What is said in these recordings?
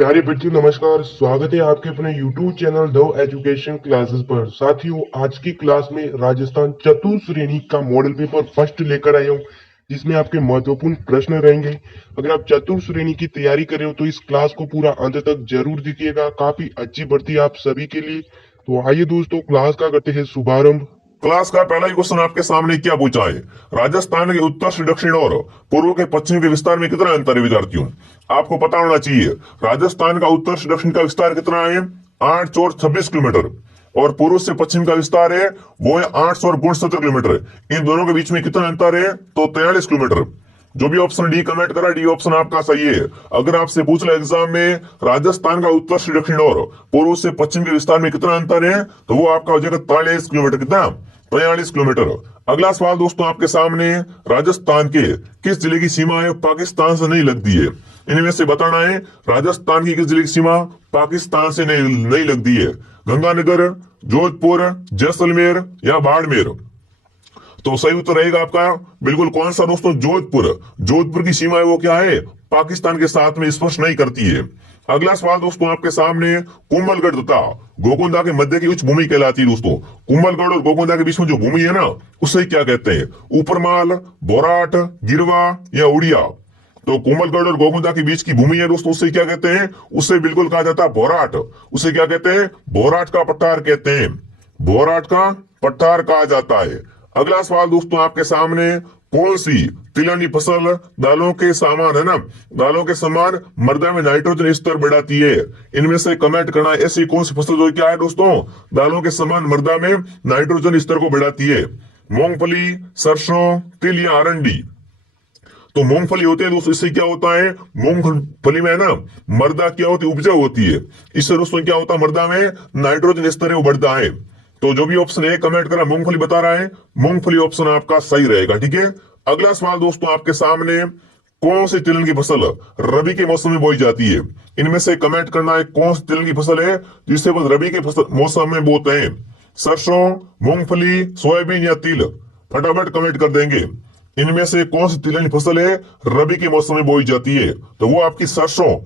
प्यारे बच्चों नमस्कार। स्वागत है आपके अपने YouTube channel the education classes पर। साथियों, आज की क्लास में राजस्थान चतुर्थ श्रेणी का मॉडल पेपर फर्स्ट लेकर आया हूं, जिसमें आपके महत्वपूर्ण प्रश्न रहेंगे। अगर आप चतुर्थ श्रेणी की तैयारी कर रहे हो तो इस क्लास को पूरा अंत तक जरूर देखिएगा। काफी अच्छी भर्ती है आप सभी के लिए। तो आइए दोस्तों, क्लास का करते हैं शुभारंभ। क्लास का पहला ही क्वेश्चन आपके सामने क्या पूछा है? राजस्थान के उत्तर से दक्षिण और पूर्व के पश्चिम के विस्तार में कितना अंतर है विद्यार्थियों? आपको पता होना चाहिए राजस्थान का उत्तर से दक्षिण का विस्तार कितना है? 826 किलोमीटर। और पूर्व से पश्चिम का विस्तार है वो है 869 किलोमीटर। इन दोनों के बीच में कितना अंतर है? तो 43 किलोमीटर। जो भी ऑप्शन डी कमेंट करा, डी ऑप्शन आपका सही है। अगर आपसे पूछ ले एग्जाम में राजस्थान का उत्तर से दक्षिण और पूर्व से पश्चिम के विस्तार में कितना अंतर है, तो वो आपका हो जाएगा 43 किलोमीटर। कितना? 43 किलोमीटर। अगला सवाल दोस्तों आपके सामने, राजस्थान के किस जिले की सीमा है पाकिस्तान से नहीं लगती है? इनमें से बताना है राजस्थान की किस जिले की सीमा पाकिस्तान से नहीं लगती है। गंगानगर, जोधपुर, जैसलमेर या बाड़मेर? तो सही उत्तर रहेगा आपका बिल्कुल कौन सा दोस्तों? जोधपुर। जोधपुर की सीमा है वो क्या है? पाकिस्तान के साथ में स्पर्श नहीं करती है। अगला सवाल दोस्तों आपके सामने, कुंभलगढ़ तथा गोकुंदा के मध्य की उच्च भूमि कहलाती है दोस्तों। कुंभलगढ़ और गोकुंदा के बीच में जो भूमि है ना, उसे क्या कहते हैं? ऊपरमाल, बोराट, गिरवा या उड़िया? तो कुंभलगढ़ और गोकुंदा के बीच की भूमि है दोस्तों, उसे क्या कहते हैं? उसे बिल्कुल कहा जाता है बोराट। उसे क्या कहते हैं? बोराट का पठार कहते हैं। बोराट का पठार कहा जाता है। अगला सवाल दोस्तों आपके सामने, कौन सी तिलहनी फसल दालों के समान है ना, दालों के समान मृदा में नाइट्रोजन स्तर बढ़ाती है? इनमें से कमेंट करना है ऐसी कौन सी फसल जो क्या है दोस्तों, दालों के समान मृदा में नाइट्रोजन स्तर को बढ़ाती है? मूंगफली, सरसों, तिल या अरंडी? तो मूंगफली होती है दोस्तों, इससे क्या होता है? मूंगफली में ना मृदा क्या होती है? उपजाऊ होती है। इससे दोस्तों क्या होता है? मृदा में नाइट्रोजन स्तर है वो बढ़ता है। तो जो भी ऑप्शन है कमेंट करा मूंगफली बता रहा है, मूंगफली ऑप्शन आपका सही रहेगा। ठीक है। अगला सवाल दोस्तों आपके सामने, कौन सी तिलहन की फसल रबी के मौसम में बोई जाती है? इनमें से कमेंट करना है कौन सी तिलहन की फसल है जिसे वो रबी के मौसम में बोते हैं। सरसों, मूंगफली, सोयाबीन या तिल? फटाफट कमेंट कर देंगे। इनमें से कौन सी तिलहन की फसल है रबी के मौसम में बोई जाती है? तो वो आपकी सरसों।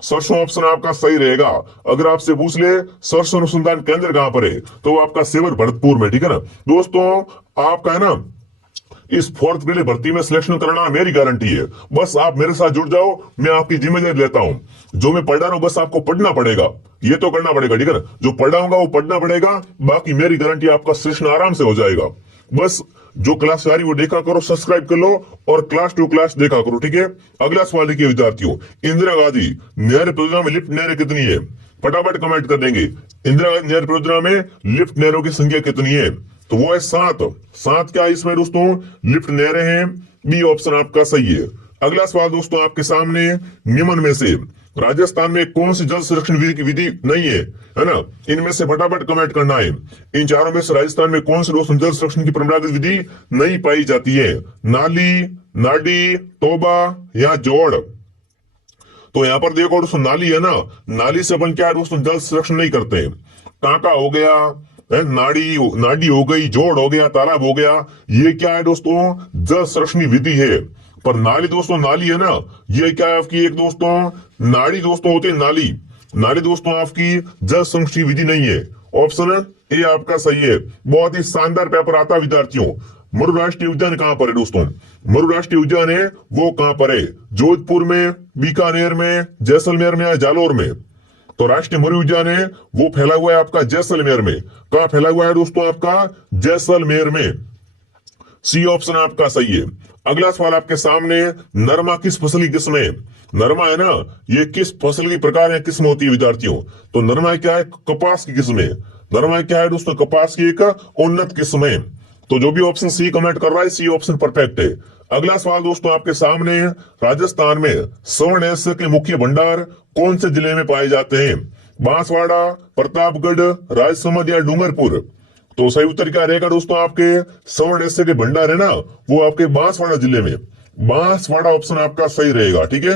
सरसों ऑप्शन आपका सही रहेगा। अगर आपसे पूछ ले सरसों अनुसंधान केंद्र कहां पर है, तो वो आपका सेवर भरतपुर में। ठीक है ना दोस्तों, आपका है ना इस फोर्थ ग्रेड भर्ती में सिलेक्शन कराना मेरी गारंटी है। बस आप मेरे साथ जुड़ जाओ, मैं आपकी जिम्मेदारी लेता हूं। जो मैं पढ़ रहा हूं बस आपको पढ़ना पड़ेगा, ये तो करना पड़ेगा। ठीक है ना, जो पढ़ाऊंगा वो पढ़ना पड़ेगा, बाकी मेरी गारंटी आपका सिलेक्शन आराम से हो जाएगा। बस जो क्लास आ रही वो देखा करो, सब्सक्राइब कर लो और क्लास टू क्लास देखा करो। ठीक है। अगला सवाल देखिए विद्यार्थियों, इंदिरा गांधी नहर परियोजना में लिफ्ट नहरें कितनी है? फटाफट कमेंट कर देंगे। इंदिरा गांधी नहर परियोजना में लिफ्ट नहरों की संख्या कितनी है? तो वो है 7। 7 क्या है इसमें दोस्तों? लिफ्ट नहरें हैं। बी ऑप्शन आपका सही है। अगला सवाल दोस्तों आपके सामने, निम्न में से राजस्थान में कौन सी जल संरक्षण विधि की विधि नहीं है ना? इनमें से फटाफट कमेंट करना है। इन चारों में से राजस्थान में कौन सी दोस्तों जल संरक्षण की परंपरागत विधि नहीं पाई जाती है? नाली, नाडी, टोबा या जोड़? तो यहाँ पर देखो दोस्तों, नाली है ना, नाली से अपन क्या है दोस्तों जल संरक्षण नहीं करते। टांका हो गया, नाड़ी नाडी हो गई, जोड़ हो गया, तालाब हो गया, ये क्या है दोस्तों? जल संरक्षण विधि है। पर नाली दोस्तों, नाली है ना, ये क्या है आपकी एक दोस्तों नाड़ी दोस्तों होती है नाली। नाली दोस्तों आपकी जल संरक्षण विधि नहीं है। ऑप्शन ए आपका सही है। बहुत ही शानदार पेपर आता है विद्यार्थियों। मरु राष्ट्रीय उद्यान कहां पर है दोस्तों? मरु राष्ट्रीय उद्यान है वो कहां पर है? जोधपुर में, बीकानेर में, जैसलमेर में या जालोर में? तो राष्ट्रीय मरु उद्यान है वो फैला हुआ है आपका जैसलमेर में। कहां फैला हुआ है दोस्तों? आपका जैसलमेर में। सी ऑप्शन आपका सही है। अगला सवाल आपके सामने, नरमा किस फसल की किस्म है? नरमा है ना, ये किस फसल की प्रकार या किस्म होती है विद्यार्थियों? तो नरमा क्या है? कपास की किस्म है। नरमा क्या है दोस्तों? कपास की एक उन्नत किस्म है। तो जो भी ऑप्शन सी कमेंट कर रहा है, सी ऑप्शन परफेक्ट है। अगला सवाल दोस्तों आपके सामने, राजस्थान में स्वर्ण एस के मुख्य भंडार कौन से जिले में पाए जाते हैं? बांसवाड़ा, प्रतापगढ़, राजसमंद या डूंगरपुर? तो सही उत्तर क्या रहेगा दोस्तों? आपके स्वर्ण एस के भंडार है ना, वो आपके बांसवाड़ा जिले में। बांसवाड़ा ऑप्शन आपका सही रहेगा। ठीक है।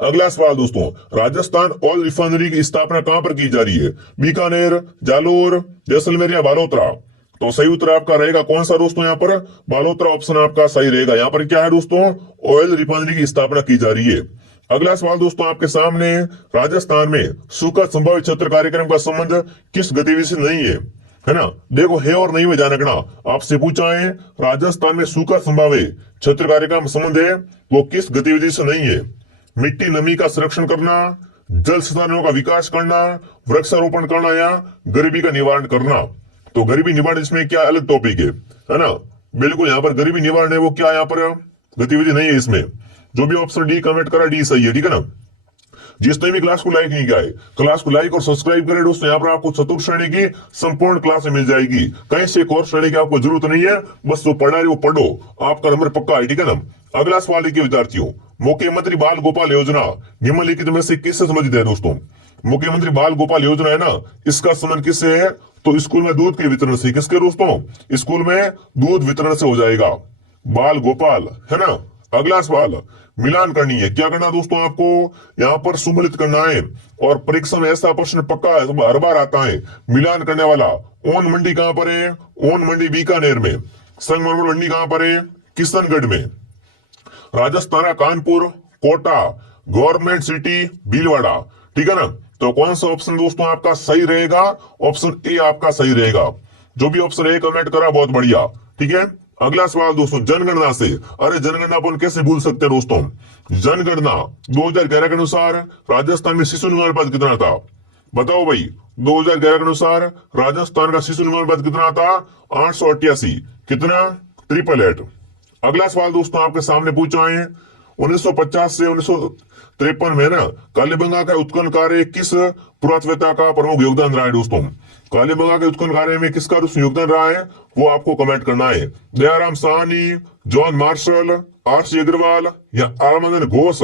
अगला सवाल दोस्तों, राजस्थान ऑयल रिफाइनरी की स्थापना कहां पर की जा रही है? बीकानेर, जालोर, जैसलमेर या बालोतरा? तो सही उत्तर आपका रहेगा कौन सा दोस्तों? यहाँ पर बालोतरा ऑप्शन आपका सही रहेगा। यहाँ पर क्या है दोस्तों? ऑयल रिफाइनरी की स्थापना की जा रही है। अगला सवाल दोस्तों आपके सामने, राजस्थान में सूखा संभावित क्षेत्र कार्यक्रम का संबंध किस गतिविधि से नहीं है ना। देखो, है और नहीं में ध्यान रखना। आपसे पूछा है राजस्थान में सूखा संभावित क्षेत्र कार्यक्रम संबंध है, वो किस गतिविधि से नहीं है। मिट्टी नमी का संरक्षण करना, जल संसाधनों का विकास करना, वृक्षारोपण करना या गरीबी का निवारण करना। तो गरीबी निवारण इसमें क्या अलग टॉपिक है ना। बिल्कुल यहाँ पर गरीबी निवारण है वो क्या यहाँ पर गतिविधि नहीं है इसमें। जो भी ऑप्शन डी कमेंट करा डी सही है, ठीक है ना। जिसने भी क्लास को लाइक नहीं किया है, क्लास को लाइक और सब्सक्राइब करें दोस्तों। यहाँ पर आपको चतुर्थ श्रेणी की संपूर्ण क्लास मिल जाएगी। कहीं से एक और श्रेणी की आपको जरूरत नहीं है, बस जो पढ़ा है वो पढ़ो, आपका नंबर पक्का है, ठीक है ना। अगला सवाल देखिए विद्यार्थियों, मुख्यमंत्री बाल गोपाल योजना निम्नलिखित में से किससे संबंधित है दोस्तों। मुख्यमंत्री बाल गोपाल योजना है ना, इसका संबंध किससे है। तो स्कूल में दूध के वितरण से। किसके दोस्तों, स्कूल में दूध वितरण से हो जाएगा, बाल गोपाल, है ना। अगला सवाल, मिलान करनी है। क्या करना दोस्तों, आपको यहाँ पर सुमेलित करना है। और परीक्षा में ऐसा प्रश्न पक्का हर बार आता है, मिलान करने वाला। ओन मंडी कहां पर है, ओन मंडी बीकानेर में। संगमरमर मंडी कहां पर है, किशनगढ़ में। राजस्थान का कानपुर, कोटा, गवर्नमेंट सिटी भीलवाड़ा, ठीक है ना। तो कौन सा ऑप्शन दोस्तों आपका सही रहेगा, ऑप्शन ए आपका सही रहेगा। जो भी ऑप्शन ए कमेंट करा बहुत बढ़िया, ठीक है। अगला सवाल दोस्तों, जनगणना से। अरे जनगणना अपन कैसे भूल सकते हैं दोस्तों। जनगणना 2011 के अनुसार राजस्थान में शिशु अनुपात कितना था, बताओ भाई। 2011 के अनुसार राजस्थान का शिशु अनुपात कितना था, 888। कितना, 888। अगला सवाल दोस्तों आपके सामने पूछा है, 1950 से 1953 में ना कालीबंगा का उत्खनन कार्य किस पुरातत्ववेत्ता का प्रमुख योगदान रहा है दोस्तों। कालीबंगा के उत्खनन कार्य में किसका योगदान रहा है वो आपको कमेंट करना है। Dayaram Sahni, John Marshall, R C. Agarwal या आरामंदन घोष।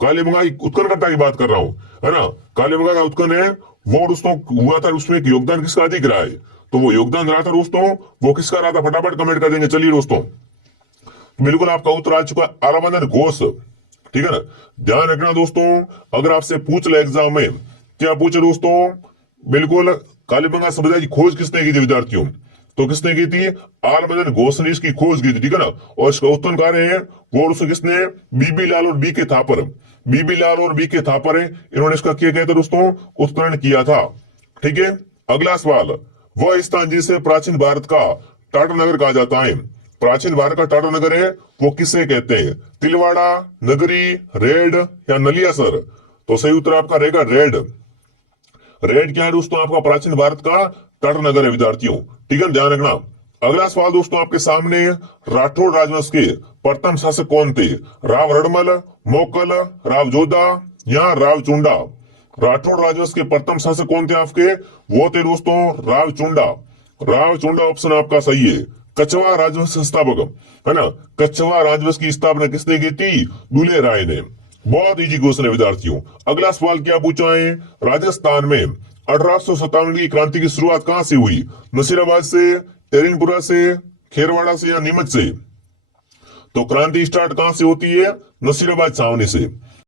कालीबंगा की उत्खननकर्ता की बात कर रहा हूं, है ना। कालीबंगा का उत्खनन है वो दोस्तों हुआ था, उसमें योगदान किसका अधिक रहा है। तो वो योगदान रहा था दोस्तों, वो किसका रहा था, फटाफट कमेंट कर देंगे। चलिए दोस्तों, बिल्कुल आपका उत्तर आ चुका है, आरामंदन घोष, ठीक है ना। ध्यान रखना दोस्तों, अगर आपसे पूछ ले एग्जाम में, क्या पूछे दोस्तों, बिल्कुल कालीबंगा सभ्यता की खोज किसने की थी विद्यार्थियों। तो किसने की थी, आरामंदन घोष ने इसकी खोज की थी, ठीक है ना। और इसका उत्खनन कार्य है वो उसने किसने, बीबी लाल और बी के थापर। बीबी लाल और बी के थापर है, इन्होंने इसका क्या कहता दोस्तों, उत्खनन किया था, ठीक है। अगला सवाल, वह स्थान जिसे प्राचीन भारत का टाटा नगर कहा जाता है। प्राचीन भारत का टाटा नगर है वो किसे कहते हैं, तिलवाड़ा, नगरी, रेड या नलियासर। तो सही उत्तर आपका रहेगा रेड। रेड क्या है दोस्तों, आपका प्राचीन भारत का टाटा नगर है विद्यार्थियों, ठीक है, ध्यान रखना। अगला सवाल दोस्तों आपके सामने, राठौड़ राजवंश के प्रथम शासक कौन थे। राव रड़मल, मोकल, राव जोधा या राव चुंडा। राठौड़ राजवंश के प्रथम शासक कौन थे आपके, वो थे दोस्तों राव चुंडा। राव चुंडा ऑप्शन आपका सही है। कछवा राजवंश संस्थापक, है ना, कछवा राजवंश की स्थापना किसने की थी, दुले राय ने। बहुत इजी क्वेश्चन है विद्यार्थियों। अगला सवाल क्या पूछा है, राजस्थान में 1857 की क्रांति की शुरुआत कहां से हुई, नसीराबाद से, एरिनपुरा से, खेरवाड़ा से या नीमच से। तो क्रांति स्टार्ट कहां से होती है, नसीराबाद छावनी से।